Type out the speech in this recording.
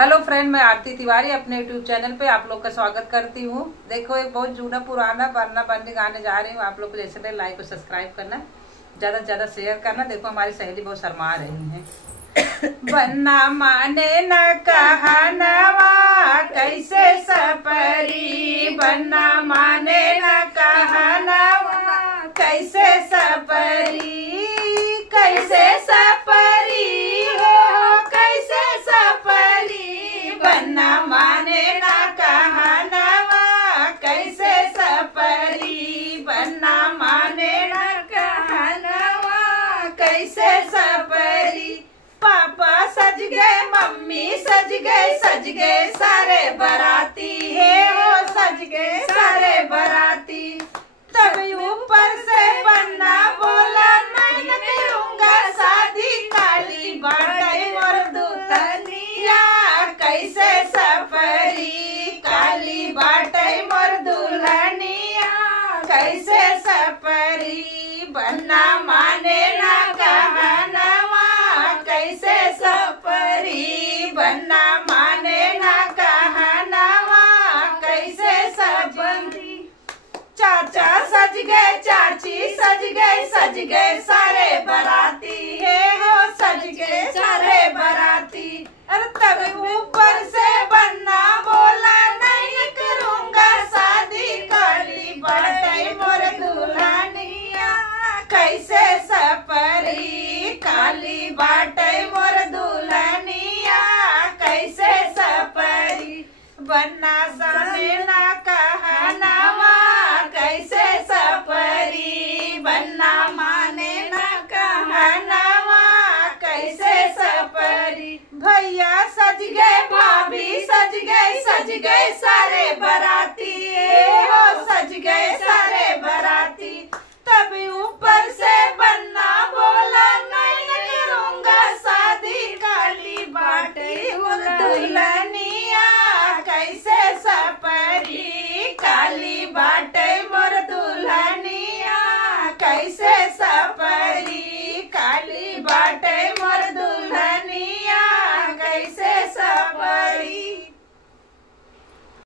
Hello friend, मैं आरती तिवारी अपने YouTube channel पे आप लोग का स्वागत करती हूँ। देखो, एक बहुत जूना पुराना बनना बनने गाने जा रही हूँ। आप लोग को जैसे लाइक और सब्सक्राइब करना, ज़्यादा से ज़्यादा शेयर करना। देखो, हमारी सहेली बहुत शर्मा रही है। बनना माने न कहनवा कैसे सपरी, बनना माने न कहनवा कैसे सपरी, कैसे सपरी हो कैसे सपरी, बनना माने न कहनवा कैसे सपरी, बनना माने न कहनवा कैसे सपरी। पापा सज गए, मम्मी सज गए सारे बराती है वो सज गए सारे बराती। तभी ऊपर से बन्ना बोला मैं न करूंगा शादी, काली बाटे और दुल्हनिया कैसे सफरी, काली बाटे और दुल्हनिया कैसे सफरी, बन्ना माने ना कहनवा कैसे सफरी, बन्ना माने ना कहनवा कैसे सफरी। चाचा सज गए, चाची सज गए सारे बराती है वो सज गए सारे बराती। अरे तभी ऊपर से बन्ना बोला नहीं करूंगा शादी, काली बाटे मोर दुल्हनिया कैसे सपरी, काली बाटे मोर दुल्हनिया कैसे सपरी। बन्ना सामे ना कहनवा कैसे सपरी, बन्ना माने न कहनवा कैसे सपरी। भैया सज गए, भाभी सज गए सारे बराती हो सज गए सारे बराती। तभी ऊपर से बन्ना बोला मैं न करूंगा शादी, काली बाटे दुल्हनिया कैसे सपरी, काली बाटे